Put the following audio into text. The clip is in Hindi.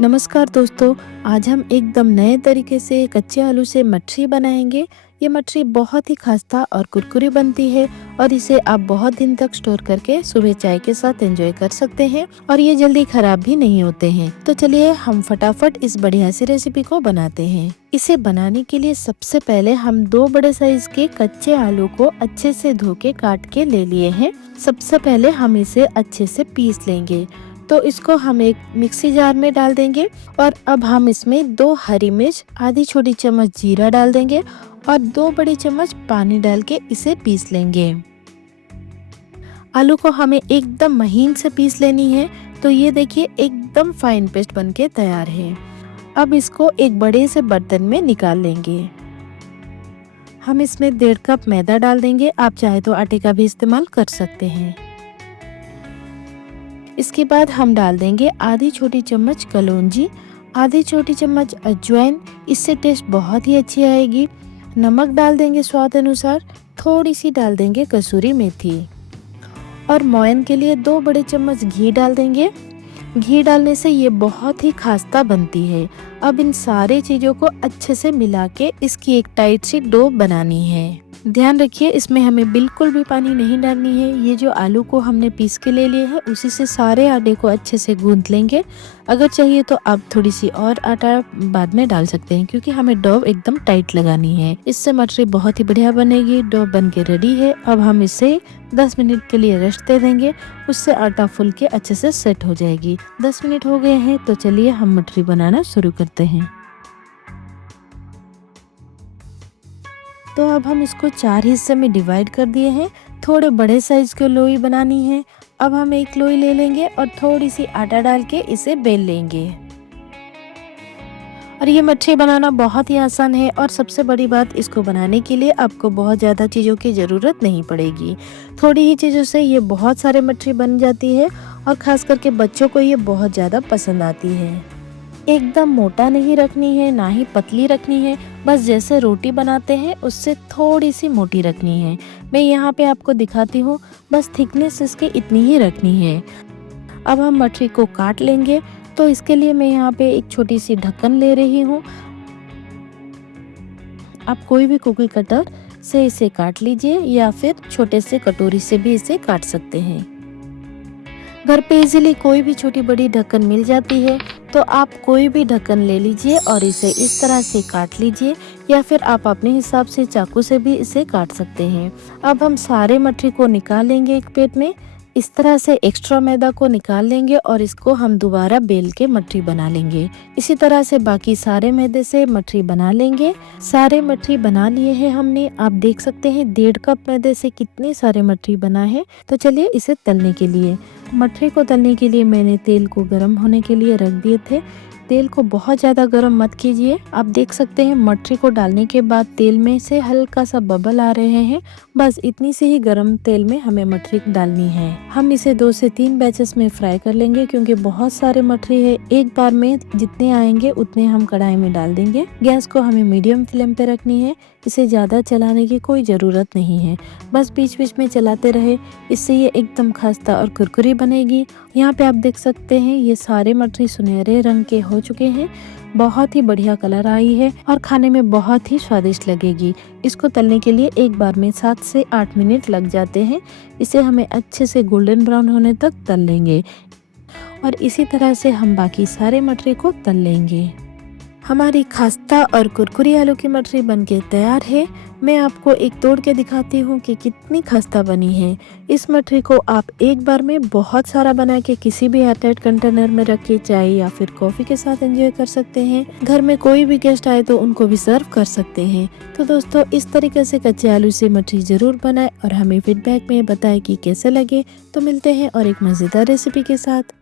नमस्कार दोस्तों, आज हम एकदम नए तरीके से कच्चे आलू से मठरी बनाएंगे। ये मठरी बहुत ही खस्ता और कुरकुरी बनती है और इसे आप बहुत दिन तक स्टोर करके सुबह चाय के साथ एंजॉय कर सकते हैं और ये जल्दी खराब भी नहीं होते हैं। तो चलिए हम फटाफट इस बढ़िया सी रेसिपी को बनाते हैं। इसे बनाने के लिए सबसे पहले हम 2 बड़े साइज के कच्चे आलू को अच्छे से धो के काट के ले लिए हैं। सबसे पहले हम इसे अच्छे से पीस लेंगे। तो इसको हम एक मिक्सी जार में डाल देंगे और अब हम इसमें 2 हरी मिर्च, आधी छोटी चम्मच जीरा डाल देंगे और 2 बड़ी चम्मच पानी डाल के इसे पीस लेंगे। आलू को हमें एकदम महीन से पीस लेनी है। तो ये देखिए एकदम फाइन पेस्ट बनके तैयार है। अब इसको एक बड़े से बर्तन में निकाल लेंगे। हम इसमें 1.5 कप मैदा डाल देंगे। आप चाहे तो आटे का भी इस्तेमाल कर सकते हैं। इसके बाद हम डाल देंगे आधी छोटी चम्मच कलौंजी, आधी छोटी चम्मच अजवाइन, इससे टेस्ट बहुत ही अच्छी आएगी। नमक डाल देंगे स्वाद अनुसार, थोड़ी सी डाल देंगे कसूरी मेथी और मोयन के लिए 2 बड़े चम्मच घी डाल देंगे। घी डालने से ये बहुत ही खस्ता बनती है। अब इन सारे चीज़ों को अच्छे से मिला के इसकी एक टाइट सी डो बनानी है। ध्यान रखिए इसमें हमें बिल्कुल भी पानी नहीं डालनी है। ये जो आलू को हमने पीस के ले लिए है उसी से सारे आटे को अच्छे से गूंथ लेंगे। अगर चाहिए तो आप थोड़ी सी और आटा बाद में डाल सकते हैं, क्योंकि हमें डो एकदम टाइट लगानी है। इससे मठरी बहुत ही बढ़िया बनेगी। डो बन के रेडी है। अब हम इसे 10 मिनट के लिए रेस्ट दे देंगे। उससे आटा फूल के अच्छे से सेट हो जाएगी। 10 मिनट हो गए हैं तो चलिए हम मठरी बनाना शुरू करते हैं। तो अब हम इसको 4 हिस्से में डिवाइड कर दिए हैं। थोड़े बड़े साइज की लोई बनानी है। अब हम एक लोई ले लेंगे और थोड़ी सी आटा डाल के इसे बेल लेंगे। और ये मठरी बनाना बहुत ही आसान है और सबसे बड़ी बात, इसको बनाने के लिए आपको बहुत ज़्यादा चीज़ों की ज़रूरत नहीं पड़ेगी। थोड़ी ही चीज़ों से ये बहुत सारे मठरी बन जाती है और ख़ास करके बच्चों को ये बहुत ज़्यादा पसंद आती है। एकदम मोटा नहीं रखनी है, ना ही पतली रखनी है। बस जैसे रोटी बनाते हैं उससे थोड़ी सी मोटी रखनी है। मैं यहाँ पे आपको दिखाती हूँ। बस थिकनेस इसके इतनी ही रखनी है। अब हम मठरी को काट लेंगे। तो इसके लिए मैं यहाँ पे एक छोटी सी ढक्कन ले रही हूँ। आप कोई भी कुकी कटर से इसे काट लीजिए या फिर छोटे से कटोरी से भी इसे काट सकते हैं। घर पे इजीली कोई भी छोटी बड़ी ढक्कन मिल जाती है। तो आप कोई भी ढक्कन ले लीजिए और इसे इस तरह से काट लीजिए, या फिर आप अपने हिसाब से चाकू से भी इसे काट सकते हैं। अब हम सारे मठरी को निकाल लेंगे एक प्लेट में। इस तरह से एक्स्ट्रा मैदा को निकाल लेंगे और इसको हम दोबारा बेल के मठरी बना लेंगे। इसी तरह से बाकी सारे मैदे से मठरी बना लेंगे। सारे मठरी बना लिए हैं हमने। आप देख सकते हैं 1.5 कप मैदे से कितने सारे मठरी बना है। तो चलिए इसे तलने के लिए, मठरी को तलने के लिए मैंने तेल को गर्म होने के लिए रख दिए थे। तेल को बहुत ज़्यादा गर्म मत कीजिए। आप देख सकते हैं मठरी को डालने के बाद तेल में से हल्का सा बबल आ रहे हैं। बस इतनी सी ही गर्म तेल में हमें मठरी डालनी है। हम इसे 2 से 3 बैचेस में फ्राई कर लेंगे, क्योंकि बहुत सारे मठरी है। एक बार में जितने आएंगे उतने हम कढ़ाई में डाल देंगे। गैस को हमें मीडियम फ्लेम पे रखनी है। इसे ज़्यादा चलाने की कोई ज़रूरत नहीं है। बस बीच बीच में चलाते रहे, इससे ये एकदम खस्ता और कुरकुरी बनेगी। यहाँ पे आप देख सकते हैं ये सारे मठरी सुनहरे रंग के हो चुके हैं। बहुत ही बढ़िया कलर आई है और खाने में बहुत ही स्वादिष्ट लगेगी। इसको तलने के लिए एक बार में 7 से 8 मिनट लग जाते हैं। इसे हमें अच्छे से गोल्डन ब्राउन होने तक तल लेंगे और इसी तरह से हम बाकी सारे मठरी को तल लेंगे। हमारी खस्ता और कुरकुरी आलू की मठरी बनके तैयार है। मैं आपको एक तोड़ के दिखाती हूँ कि कितनी खस्ता बनी है। इस मठरी को आप एक बार में बहुत सारा बना के किसी भी एयरटाइट कंटेनर में रख के चाय या फिर कॉफ़ी के साथ एंजॉय कर सकते हैं। घर में कोई भी गेस्ट आए तो उनको भी सर्व कर सकते हैं। तो दोस्तों, इस तरीके से कच्चे आलू से मठरी ज़रूर बनाएं और हमें फीडबैक में बताएं कि कैसे लगे। तो मिलते हैं और एक मज़ेदार रेसिपी के साथ।